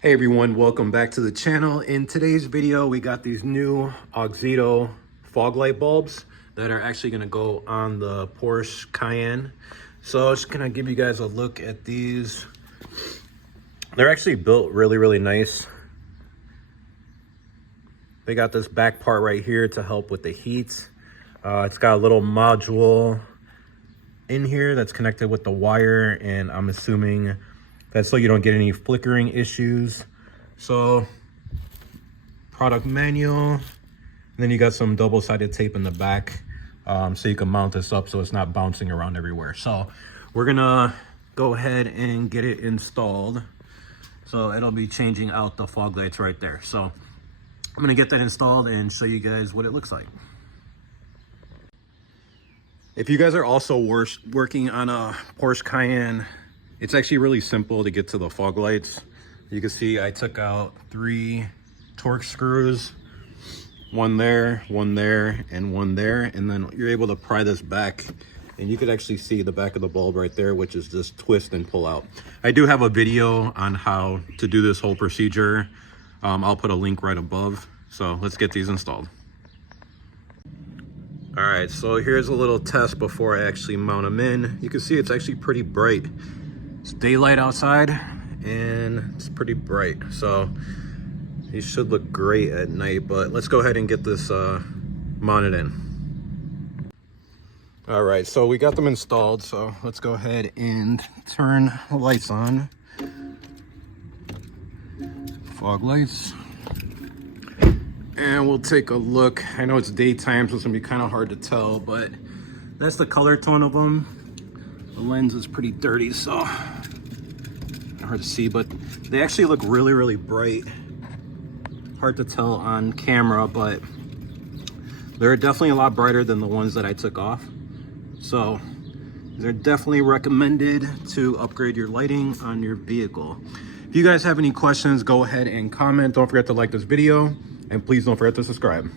Hey everyone, welcome back to the channel. In today's video, we got these new Auxito fog light bulbs that are actually gonna go on the Porsche Cayenne. So I'm just gonna give you guys a look at these. They're actually built really nice. They got this back part right here to help with the heat. It's got a little module in here that's connected with the wire, and I'm assuming that's so you don't get any flickering issues. So, product manual, and then you got some double-sided tape in the back, so you can mount this up so it's not bouncing around everywhere. So we're gonna go ahead and get it installed. So it'll be changing out the fog lights right there. So I'm gonna get that installed and show you guys what it looks like. If you guys are also working on a Porsche Cayenne, it's actually really simple to get to the fog lights. You can see I took out 3 Torx screws, one there, and one there, and then you're able to pry this back, and you could actually see the back of the bulb right there, which is just twist and pull out. I do have a video on how to do this whole procedure. I'll put a link right above. So let's get these installed. All right, so here's a little test before I actually mount them in. You can see it's actually pretty bright. It's daylight outside and it's pretty bright, so these should look great at night, but let's go ahead and get this mounted in. All right, so we got them installed, so let's go ahead and turn the lights on. Fog lights. And we'll take a look. I know it's daytime, so it's gonna be kind of hard to tell, but that's the color tone of them. The lens is pretty dirty, so hard to see, but they actually look really bright. Hard to tell on camera, but they're definitely a lot brighter than the ones that I took off. So they're definitely recommended to upgrade your lighting on your vehicle. If you guys have any questions, go ahead and comment. Don't forget to like this video, and please don't forget to subscribe.